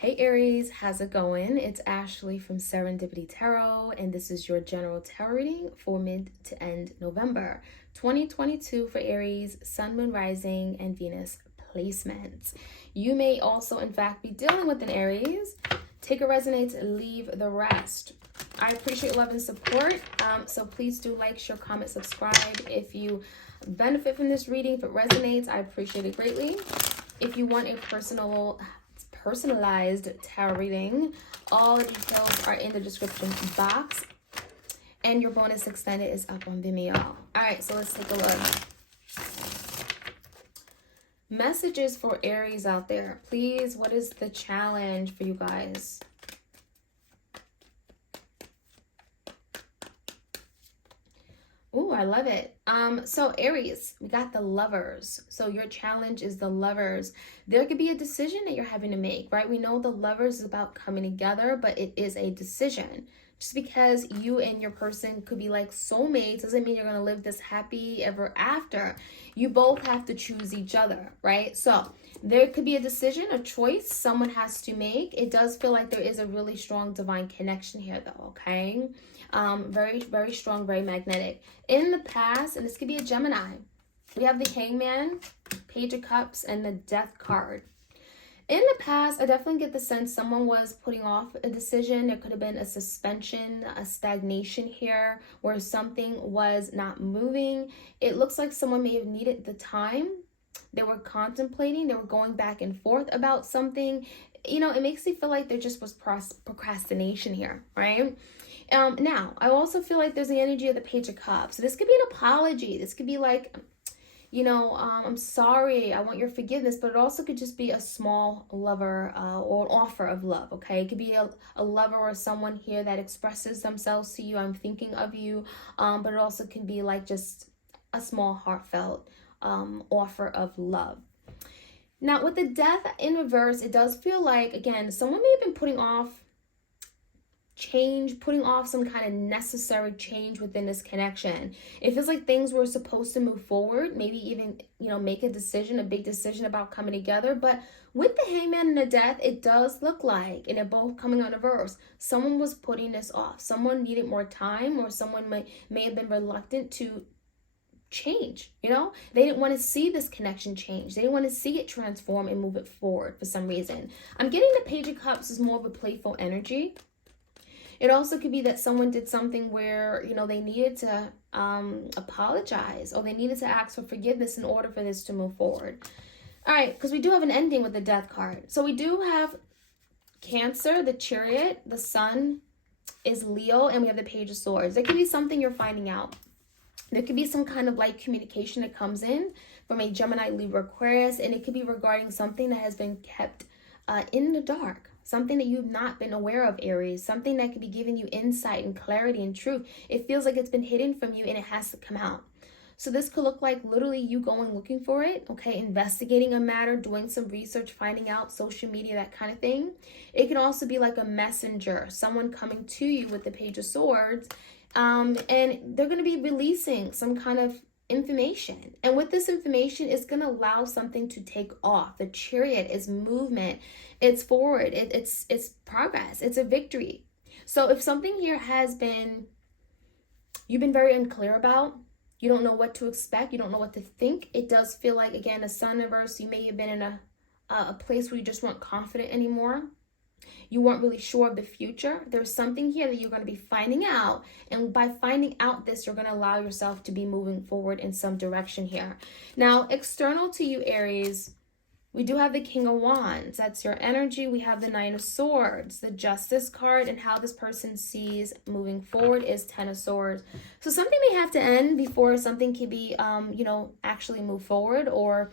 Hey Aries, how's it going? It's Ashley from Serendipity Tarot, and this is your general tarot reading for mid to end November 2022 for Aries, Sun, Moon, Rising, and Venus placements. You may also, in fact, be dealing with an Aries. Take a resonate, leave the rest. I appreciate love and support, so please do like, share, comment, subscribe. If you benefit from this reading, if it resonates, I appreciate it greatly. If you want a personalized tarot reading, all the details are in the description box, and your bonus extended is up on Vimeo. All right, so let's take a look. Messages for Aries out there, please. What is the challenge for you guys? Oh, I love it. So Aries, we got the Lovers. So your challenge is the Lovers. There could be a decision that you're having to make, right? We know the Lovers is about coming together, but it is a decision. Just because you and your person could be like soulmates doesn't mean you're going to live this happy ever after. You both have to choose each other, right? So there could be a decision, a choice someone has to make. It does feel like there is a really strong divine connection here though, okay? Very, very strong, very magnetic. In the past, and this could be a Gemini, we have the Hangman, Page of Cups, and the Death card. In the past, I definitely get the sense someone was putting off a decision. There could have been a suspension, a stagnation here where something was not moving. It looks like someone may have needed the time. They were contemplating, they were going back and forth about something. You know, it makes me feel like there just was procrastination here, right? Now, I also feel like there's the energy of the Page of Cups. So this could be an apology. This could be like, I'm sorry, I want your forgiveness, but it also could just be a small lover or an offer of love, okay? It could be a lover or someone here that expresses themselves to you. I'm thinking of you, but it also can be like just a small heartfelt offer of love. Now, with the Death in reverse, it does feel like, again, someone may have been putting off change, putting off some kind of necessary change within this connection. It feels like things were supposed to move forward, maybe even, make a decision, a big decision about coming together. But with the Hangman and the Death, it does look like, and they're both coming on reverse, someone was putting this off. Someone needed more time, or someone may have been reluctant to change. They didn't want to see this connection change. They didn't want to see it transform and move it forward for some reason. I'm getting the Page of Cups is more of a playful energy. It also could be that someone did something where, they needed to apologize, or they needed to ask for forgiveness in order for this to move forward. All right, because we do have an ending with the Death card. So we do have Cancer, the Chariot, the Sun is Leo, and we have the Page of Swords. There could be something you're finding out. There could be some kind of like communication that comes in from a Gemini, Libra, Aquarius, and it could be regarding something that has been kept in the dark. Something that you've not been aware of, Aries. Something that could be giving you insight and clarity and truth. It feels like it's been hidden from you and it has to come out. So this could look like literally you going looking for it, okay? Investigating a matter, doing some research, finding out, social media, that kind of thing. It can also be like a messenger, someone coming to you with the Page of Swords, and they're going to be releasing some kind of information. And with this information, it's going to allow something to take off. The Chariot is movement. It's forward. It's progress. It's a victory. So if something here has been, you've been very unclear about, you don't know what to expect, you don't know what to think, it does feel like, again, a Sun reverse, you may have been in a place where you just weren't confident anymore. You weren't really sure of the future. There's something here that you're going to be finding out. And by finding out this, you're going to allow yourself to be moving forward in some direction here. Now, external to you, Aries, we do have the King of Wands. That's your energy. We have the Nine of Swords, the Justice card, and how this person sees moving forward is Ten of Swords. So something may have to end before something can be, actually move forward, or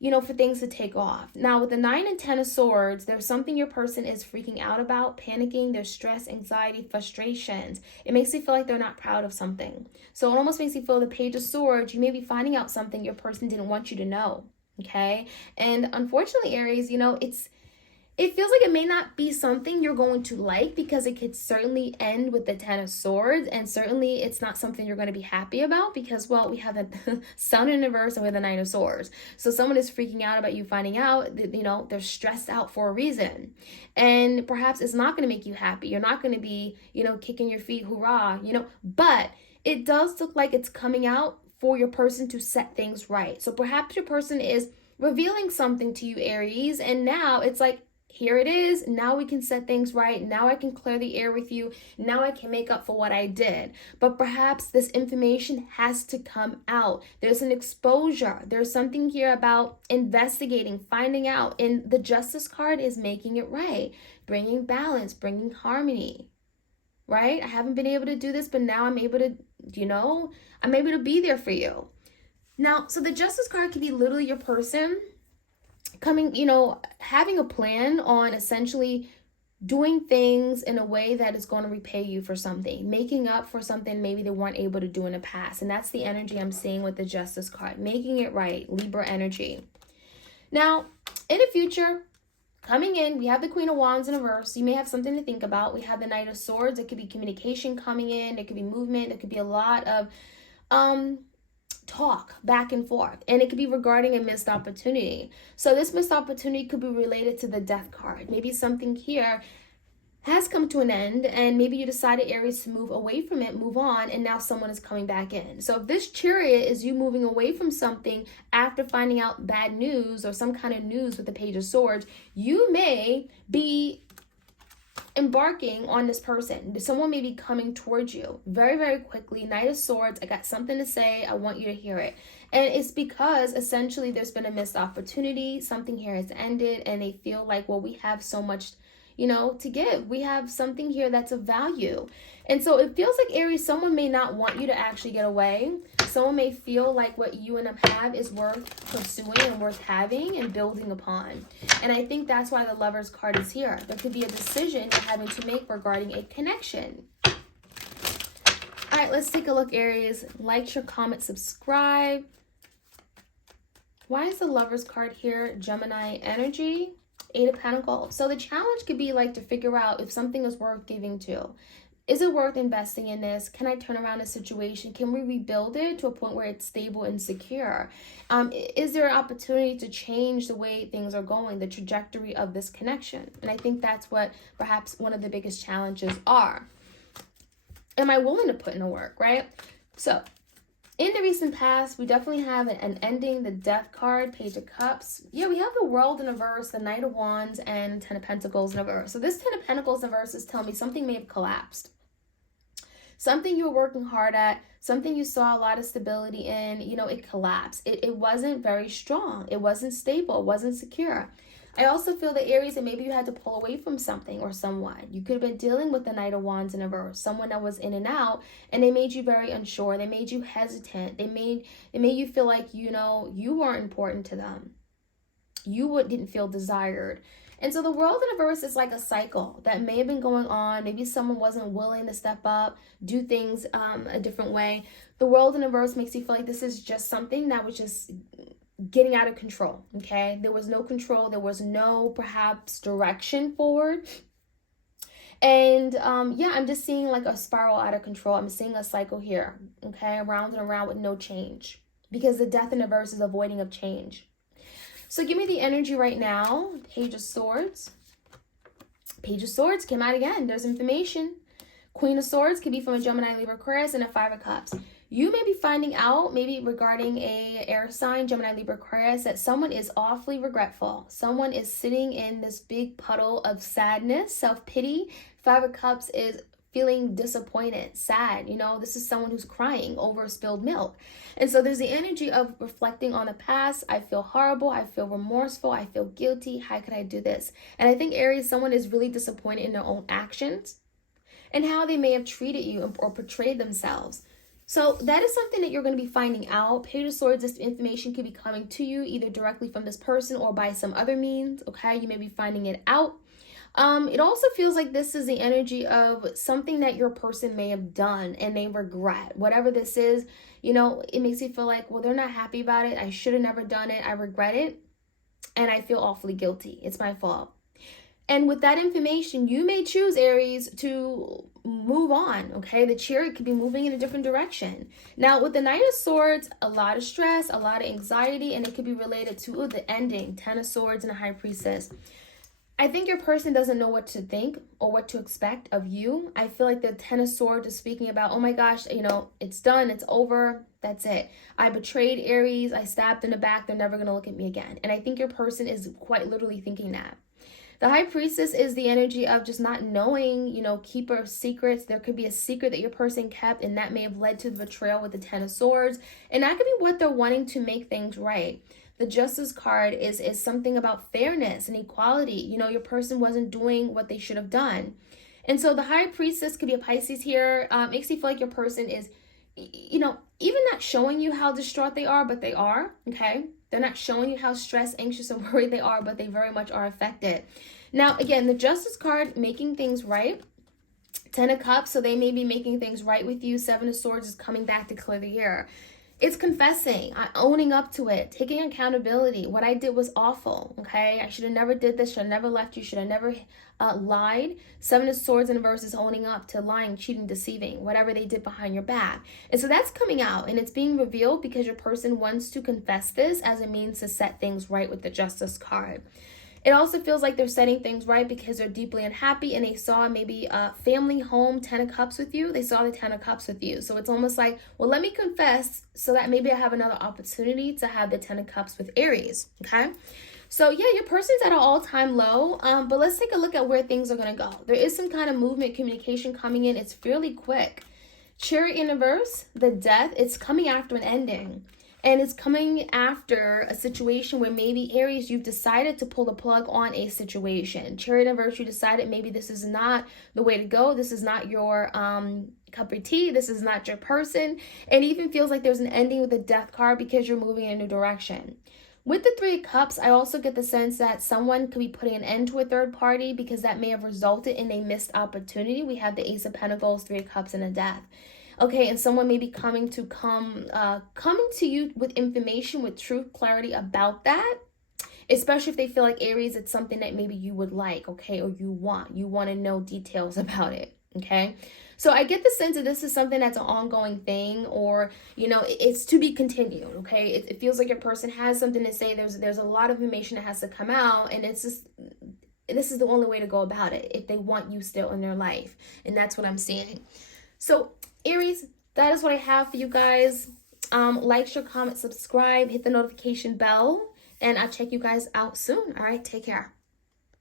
for things to take off. Now, with the 9 and 10 of Swords, there's something your person is freaking out about, panicking, there's stress, anxiety, frustrations. It makes you feel like they're not proud of something. So it almost makes you feel the Page of Swords, you may be finding out something your person didn't want you to know, okay? And unfortunately, Aries, it feels like it may not be something you're going to like, because it could certainly end with the Ten of Swords, and certainly it's not something you're going to be happy about, because, well, we have the Sun in reverse and we have the Nine of Swords. So someone is freaking out about you finding out that, they're stressed out for a reason. And perhaps it's not going to make you happy. You're not going to be, kicking your feet, hurrah, but it does look like it's coming out for your person to set things right. So perhaps your person is revealing something to you, Aries, and now it's like, here it is. Now we can set things right. Now I can clear the air with you. Now I can make up for what I did. But perhaps this information has to come out. There's an exposure. There's something here about investigating, finding out. And the Justice card is making it right, bringing balance, bringing harmony, right? I haven't been able to do this, but now I'm able to, I'm able to be there for you. Now, so the Justice card can be literally your person coming, having a plan on essentially doing things in a way that is going to repay you for something, making up for something maybe they weren't able to do in the past. And that's the energy I'm seeing with the Justice card, making it right, Libra energy. Now, in the future, coming in, we have the Queen of Wands in reverse. You may have something to think about. We have the Knight of Swords. It could be communication coming in. It could be movement. It could be a lot of talk back and forth, and it could be regarding a missed opportunity. So this missed opportunity could be related to the Death card. Maybe something here has come to an end, and maybe you decided, Aries, to move away from it, move on, and now someone is coming back in. So if this Chariot is you moving away from something after finding out bad news or some kind of news with the Page of Swords, you may be embarking on this person. Someone may be coming towards you very, very quickly. Knight of Swords, I got something to say. I want you to hear it. And it's because essentially there's been a missed opportunity. Something here has ended, and they feel like, well, we have so much, to give. We have something here that's of value. And so it feels like, Aries, someone may not want you to actually get away. Someone may feel like what you and them have is worth pursuing and worth having and building upon. And I think that's why the Lovers card is here. There could be a decision you're having to make regarding a connection. All right, let's take a look, Aries. Like, share, comment, subscribe. Why is the Lovers card here? Gemini energy. Eight of Pentacles. So the challenge could be like to figure out if something is worth giving to. Is it worth investing in this? Can I turn around a situation? Can we rebuild it to a point where it's stable and secure? Is there an opportunity to change the way things are going, the trajectory of this connection? And I think that's what perhaps one of the biggest challenges are. Am I willing to put in the work, right? So in the recent past, we definitely have an ending, the Death card, Page of Cups. Yeah, we have the World in reverse, the Knight of Wands, and Ten of Pentacles in reverse. So this Ten of Pentacles in reverse is telling me something may have collapsed. Something you were working hard at, something you saw a lot of stability in, it collapsed. It wasn't very strong. It wasn't stable. It wasn't secure. I also feel the Aries that maybe you had to pull away from something or someone. You could have been dealing with the Knight of Wands in reverse, someone that was in and out, and they made you very unsure. They made you hesitant. They made you feel like, you weren't important to them. You didn't feel desired. And so the World in reverse is like a cycle that may have been going on. Maybe someone wasn't willing to step up, do things a different way. The World in reverse makes you feel like this is just something that was just getting out of control, okay? There was no control. There was no, perhaps, direction forward. And yeah, I'm just seeing like a spiral out of control. I'm seeing a cycle here, okay? Around and around with no change. Because the Death in reverse is avoiding of change. So give me the energy right now. Page of Swords. Page of Swords came out again. There's information. Queen of Swords could be from a Gemini, Libra, Aquarius, and a Five of Cups. You may be finding out, maybe regarding a air sign, Gemini, Libra, Aquarius, that someone is awfully regretful. Someone is sitting in this big puddle of sadness, self-pity. Five of Cups is feeling disappointed, sad. This is someone who's crying over spilled milk. And so there's the energy of reflecting on the past. I feel horrible. I feel remorseful. I feel guilty. How could I do this? And I think, Aries, someone is really disappointed in their own actions and how they may have treated you or portrayed themselves. So that is something that you're going to be finding out. Page of Swords, this information could be coming to you either directly from this person or by some other means, okay? You may be finding it out. It also feels like this is the energy of something that your person may have done and they regret. Whatever this is, it makes you feel like, well, they're not happy about it. I should have never done it. I regret it. And I feel awfully guilty. It's my fault. And with that information, you may choose, Aries, to move on, okay? The Chariot could be moving in a different direction. Now, with the Knight of Swords, a lot of stress, a lot of anxiety, and it could be related to the ending, Ten of Swords and a High Priestess. I think your person doesn't know what to think or what to expect of you. I feel like the Ten of Swords is speaking about, oh my gosh, it's done, it's over, that's it. I betrayed Aries, I stabbed in the back, they're never going to look at me again. And I think your person is quite literally thinking that. The High Priestess is the energy of just not knowing, keeper of secrets. There could be a secret that your person kept, and that may have led to the betrayal with the Ten of Swords. And that could be what they're wanting to make things right. The Justice card is something about fairness and equality. Your person wasn't doing what they should have done. And so the High Priestess could be a Pisces here. Makes you feel like your person is, even not showing you how distraught they are, but they are, okay? They're not showing you how stressed, anxious, and worried they are, but they very much are affected. Now, again, the Justice card, making things right. Ten of Cups, so they may be making things right with you. Seven of Swords is coming back to clear the air. It's confessing, owning up to it, taking accountability. What I did was awful, okay? I should have never did this, should have never left you, should have never lied. Seven of Swords in reverse is owning up to lying, cheating, deceiving, whatever they did behind your back. And so that's coming out, and it's being revealed because your person wants to confess this as a means to set things right with the Justice card. It also feels like they're setting things right because they're deeply unhappy and they saw maybe a family home, Ten of Cups with you. They saw the Ten of Cups with you. So it's almost like, well, let me confess so that maybe I have another opportunity to have the Ten of Cups with Aries, okay? So yeah, your person's at an all-time low, but let's take a look at where things are going to go. There is some kind of movement, communication coming in. It's fairly quick. Chariot in reverse, the Death, it's coming after an ending. And it's coming after a situation where maybe, Aries, you've decided to pull the plug on a situation. Chariot in reverse, you decided maybe this is not the way to go. This is not your cup of tea. This is not your person. And it even feels like there's an ending with the Death card because you're moving in a new direction. With the Three of Cups, I also get the sense that someone could be putting an end to a third party because that may have resulted in a missed opportunity. We have the Ace of Pentacles, Three of Cups, and a Death. Okay, and someone may be coming to you with information, with truth, clarity about that, especially if they feel like, Aries, it's something that maybe you would like, okay, or you want to know details about it, okay? So I get the sense that this is something that's an ongoing thing, or, it's to be continued, okay? It feels like your person has something to say. There's a lot of information that has to come out, and it's just, this is the only way to go about it if they want you still in their life, and that's what I'm seeing. So Aries, that is what I have for you guys. Like, share, comment, subscribe, hit the notification bell, and I'll check you guys out soon. All right, take care.